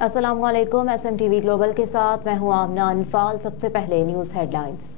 अस्सलाम वालेकुम। SMTV global के साथ मैं हूं आमना अनफाल। सबसे पहले न्यूज़ हेडलाइंस।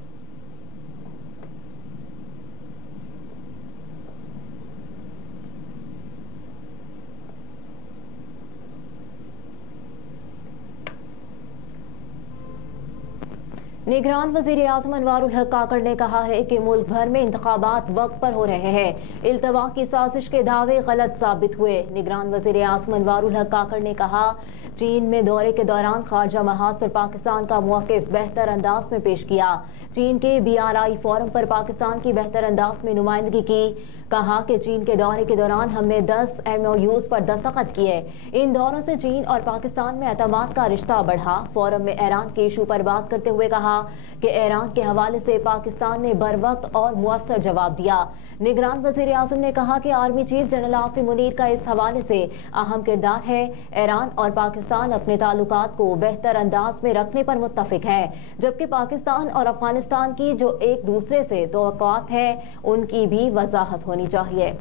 निगरान वज़ीर आज़म अनवारुल हक काकड़ ने कहा है कि मुल्क भर में इंतखाबात वक्त पर हो रहे हैं। इल्तवा की साजिश के दावे गलत साबित हुए। निगरान वज़ीर आज़म अनवारुल हक काकड़ ने कहा, चीन में दौरे के दौरान खारजा महाज पर पाकिस्तान का मौक़िफ़ बेहतर अंदाज में पेश किया। चीन के BRI फोरम पर पाकिस्तान की बेहतर अंदाज में नुमाइंदगी की। कहा कि चीन के दौरे के दौरान हमने 10 MOUs पर दस्तखत किए। इन दौरों से चीन और पाकिस्तान में एतमाद का रिश्ता बढ़ा। फोरम में ईरान के इशू पर बात करते हुए कहा कि ईरान के हवाले से पाकिस्तान ने बर वक्त और मुअस्सर जवाब दिया। निगरान वज़ीर आज़म ने कहा कि army chief general Asim Munir का इस हवाले से अहम किरदार है। ईरान और पाकिस्तान अपने ताल्लुकात को बेहतर अंदाज में रखने पर मुत्तफिक है, जबकि पाकिस्तान और अफगानिस्तान की जो एक दूसरे से तवक्कुआत है उनकी भी वजाहत होनी चाहिए।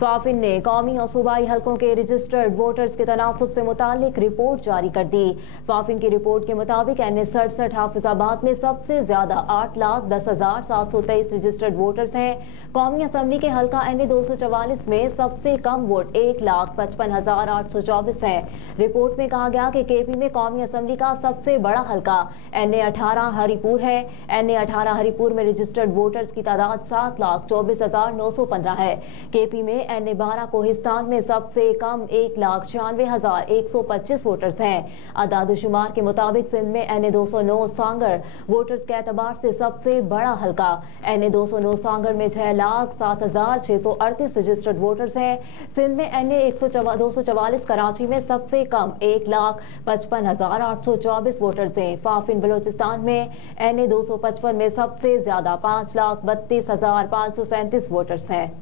फाफिन ने कौमी और सूबाई हलकों के रजिस्टर्ड वोटर्स के तनासुब से मुतालिक रिपोर्ट जारी कर दी। फाफिन की रिपोर्ट के मुताबिक NA-67 हाफिजाबाद में सबसे ज्यादा 8,10,723 रजिस्टर्ड वोटर्स हैं। कौमी असम्बली के हलका NA-244 में सबसे कम वोट 1,55,824 हैं। रिपोर्ट में कहा गया कि KP में कौमी असम्बली का सबसे बड़ा हलका NA-18 हरिपुर है। NA-18 हरिपुर में रजिस्टर्ड वोटर्स की तादाद 7,24,915 है। KP में NA-12 कोहिस्तान में सबसे कम 1,96,125 वोटर्स हैं। अदाद-ओ-शुमार के मुताबिक सिंध में NA-209 सांगर वोटर्स के एतबार से सबसे बड़ा हलका। NA-209 सांगर में 6,07,638 रजिस्टर्ड वोटर्स हैं। सिंध में NA-244 कराची में सबसे कम 1,55,824 वोटर्स हैं। फाफिन बलोचिस्तान में NA-255 में सबसे ज्यादा 5,32,537 वोटर्स हैं।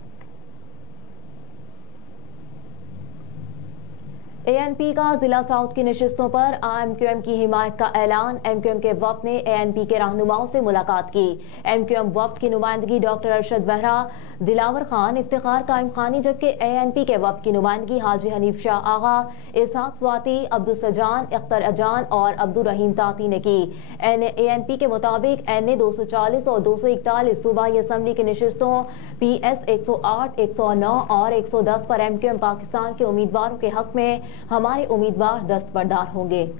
ANP का जिला साउथ की नशिस्तों पर MQM की हिमायत का ऐलान। MQM के वफ्द ने ANP के रहनुमाओं से मुलाकात की। MQM वफ्द की नुमाइंदगी डॉक्टर अरशद बहरा, दिलावर खान, इफ्तिखार कायम खानी, जबकि ANP के वफ्द की नुमाइंदगी हाजी हनीफ शाह आगा, इसहाक स्वाति, अब्दुल सजान, अख्तर अजान और अब्दुल रहीम ताती ने की। ANP के मुताबिक NA-240 और 241 सूबाई असम्बली की नशिस्तों PS 108, 109 और 110 पर MQM पाकिस्तान के उम्मीदवारों के हक में हमारे उम्मीदवार दस्तबरदार होंगे।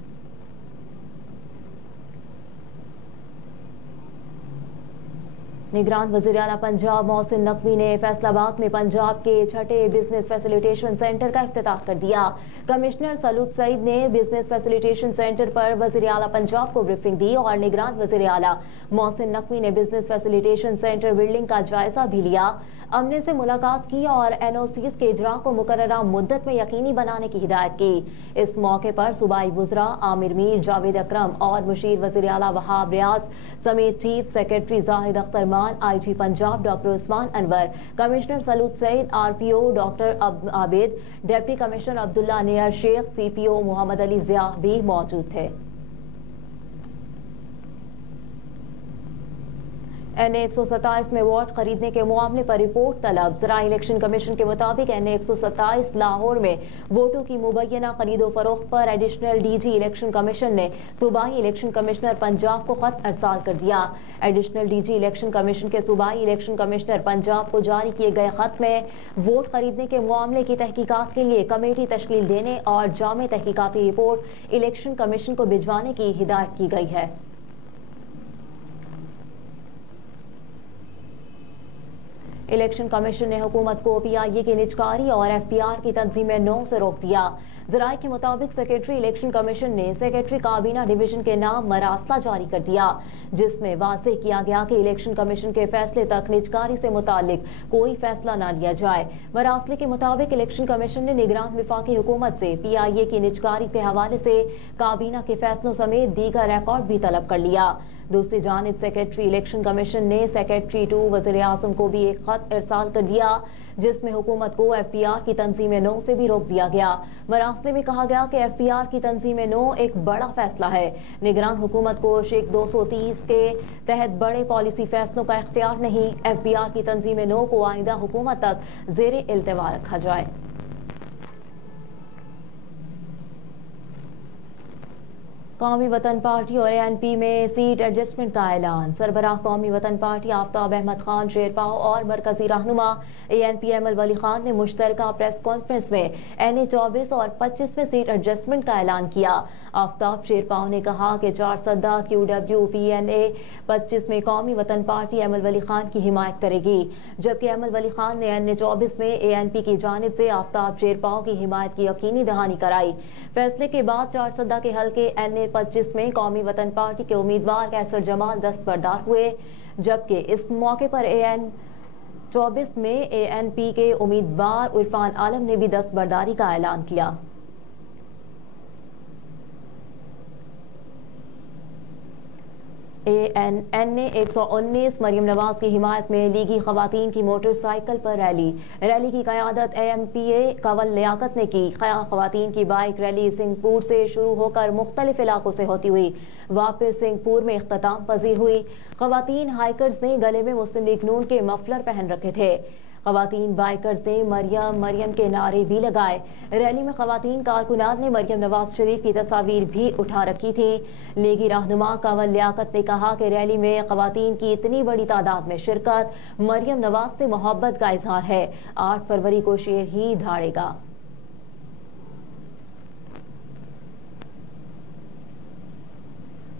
निगरान वज़ीर आला पंजाब मोहसिन नकवी ने फैसलाबाद में पंजाब के छठे बिजनेस फैसिलिटेशन सेंटर का इफ्तिताह कर दिया। कमिश्नर सलूत सईद ने बिजनेस फैसिलिटेशन सेंटर पर वज़ीर आला पंजाब को ब्रीफिंग दी और निगरान वज़ीर आला मोहसिन नकवी ने बिजनेस फैसिलिटेशन सेंटर बिल्डिंग का जायजा भी लिया। अमले से मुलाकात की और NOCs के इजरा को मुकर्ररा मुद्दत में यकीनी बनाने की हिदायत की। इस मौके पर सूबाई वुज़रा आमिर मीर, जावेद अकरम और मुशीर वज़ीर आला वहाब रियाज समेत chief secretary Zahid Akhtar Maan, IG Punjab doctor Usman Anwar, commissioner सलूत Saeed, RPO doctor Abid, deputy commissioner Abdullah Nayyar Sheikh, CPO Mohammad Ali Zia भी मौजूद थे। NA-127 में वोट खरीदने के मामले पर रिपोर्ट तलब। ज़राई इलेक्शन कमीशन के मुताबिक NA-127 लाहौर में वोटों की मुबैना खरीदो फरोख्त पर एडिशनल DG इलेक्शन कमीशन ने सूबाई इलेक्शन कमिश्नर पंजाब को खत अरसाल कर दिया। एडिशनल DG इलेक्शन कमीशन के सूबाई इलेक्शन कमिश्नर पंजाब को जारी किए गए खत में वोट खरीदने के मामले की तहकीकात के लिए कमेटी तश्कील देने और जामे तहकीकाती रिपोर्ट इलेक्शन कमीशन को भिजवाने की हिदायत की गई है। इलेक्शन कमीशन ने हुकूमत को PIA की निजकारी और FPR की तंजीमें 9 से रोक दिया। ज़राए के मुताबिक सेक्रेटरी इलेक्शन कमीशन ने सेक्रेटरी काबीना डिवीजन के नाम मरासला जारी कर दिया, जिसमें वाज़ेह किया गया कि इलेक्शन कमीशन के फैसले तक निजकारी से मुतालिक कोई फैसला न लिया जाए। मरासले के मुताबिक इलेक्शन कमीशन ने निगरान वफाकी हुकूमत से PIA की निजकारी के हवाले से काबीना के फैसलों समेत दीगर रिकॉर्ड भी तलब कर लिया। दूसरी जानिब सेक्रेटरी इलेक्शन कमीशन ने सेक्रेटरी टू वज़ीर आज़म को भी एक खत इरसाल कर दिया जिसमें हुकूमत को FPR की तंजीम नो से भी रोक दिया गया। मरासले में कहा गया कि FPR की तंजीम नो एक बड़ा फैसला है। निगरान हुकूमत को शेख 230 के तहत बड़े पॉलिसी फैसलों का इख्तियार नहीं। FPR की तंजीम नो को आइंदा हुकूमत तक ज़ेरे इल्तिवा रखा जाए। कौमी वतन पार्टी और ANP में सीट एडजस्टमेंट का ऐलान। सरबराह कौमी वतन पार्टी आफ्ताब अहमद खान शेरपाव और मरकजी रहनुमा ANP अमल वली खान ने मुश्तरका प्रेस कॉन्फ्रेंस में NA 24 और 25 में सीट एडजस्टमेंट का ऐलान किया। आफ्ताब शेरपाव ने कहा कि 4 सद्दा QWP-NA 25 में कौमी वतन पार्टी अमल वली खान की हिमायत करेगी, जबकि अमल वली खान ने NA 24 में ANP की जानिब से आफ्ताब शेरपाव की हिमायत की यकीनी दहानी कराई। फैसले के बाद 4 सद्दा के हल्के NA 25 में कौमी वतन पार्टी के उम्मीदवार कैसर जमाल दस्तबरदार हुए, जबकि इस मौके पर AN 24 में ANP के उम्मीदवार इरफान आलम ने भी दस्तबरदारी का ऐलान किया। ANN ने 119 मरियम नवाज की हिमायत में लीगी खवातीन की मोटरसाइकिल पर रैली की क़यादत AMPA कवल लियाकत ने की। खवातीन की बाइक रैली सिंहपुर से शुरू होकर मुख्तलिफ इलाकों से होती हुई वापस सिंहपुर में इख्तिताम पजीर हुई। खवातीन हाइकर्स ने गले में मुस्लिम लीग नून के मफलर पहन रखे थे। खवातीन बाइकर्स ने मरियम मरियम के नारे भी लगाए। रैली में खवातीन कारकुनात ने मरियम नवाज शरीफ की तस्वीर भी उठा रखी थी। लीगी रहनुमा कवल लियाकत ने कहा कि रैली में खवातीन की इतनी बड़ी तादाद में शिरकत मरियम नवाज से मोहब्बत का इजहार है। 8 फरवरी को शेर ही धाड़ेगा।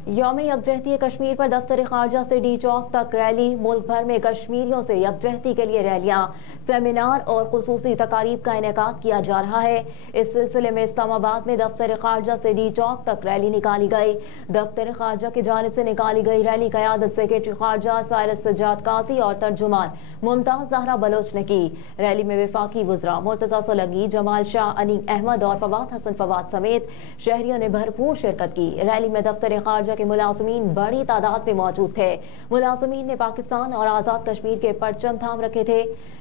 यौम यकजहती कश्मीर पर दफ्तर खारजा से डी चौक तक रैली। मुल्क भर में कश्मीरियों से यकजहती के लिए रैलियां, सेमिनार और खुसूसी तकारीब का इनेकाद किया जा रहा है। इस सिलसिले में इस्लामाबाद में दफ्तर खारजा से डी चौक तक रैली निकाली गई। दफ्तर खारजा की जानिब से निकाली गई रैली क़यादत सेक्रेटरी खारजा साइरस सज्जाद काजी और तर्जुमान मुमताज ज़हरा बलोच ने की। रैली में वफाकी वज़रा मुर्तज़ा सोलंकी, जमाल शाह, अनीम अहमद और फवाद हसन फवाद समेत शहरियों ने भरपूर शिरकत की। रैली में दफ्तर खारजा के मुलाजमीन बड़ी तादाद में मौजूद थे। मुलाजमीन ने पाकिस्तान और आज़ाद कश्मीर के परचम थाम रखे थे।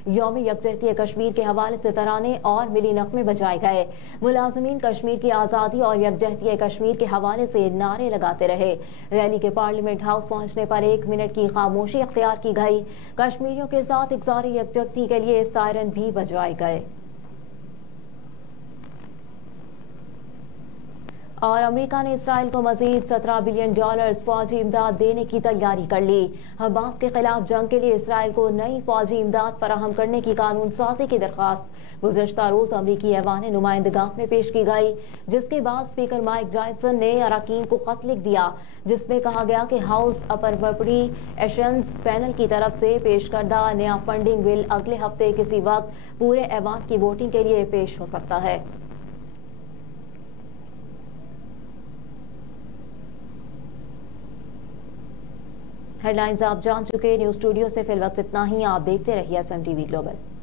यौम यकजहती कश्मीर के हवाले से तराने और मिली नग़मे बजाए गए। मुलाजमीन कश्मीर की आज़ादी और यकजहती कश्मीर के हवाले से नारे लगाते रहे। रैली के पार्लियामेंट हाउस पहुंचने पर 1 मिनट की खामोशी अख्तियार की गई। कश्मीरियों के साथ इकसार यकजहती के लिए सायरन भी बजवाए गए। और अमेरिका ने इसराइल को मजीद $17 बिलियन फौजी इमदाद देने की तैयारी कर ली। हमास के खिलाफ जंग के लिए इसराइल को नई फौजी इमदाद फराहम करने की कानून साजी की दरख्वास्त गुज़श्ता रोज अमरीकी ऐवान नुमाइंदगाह में पेश की गई, जिसके बाद स्पीकर माइक जॉनसन ने अरकान को खत लिख दिया, जिसमें कहा गया कि हाउस अप्रोप्रिएशंस पैनल की तरफ से पेश करदा नया फंडिंग बिल अगले हफ्ते किसी वक्त पूरे ऐवान की वोटिंग के लिए पेश हो सकता है। हेडलाइंस आप जान चुके। न्यूज़ स्टूडियो से फिल वक्त इतना ही। आप देखते रहिए SMTV ग्लोबल।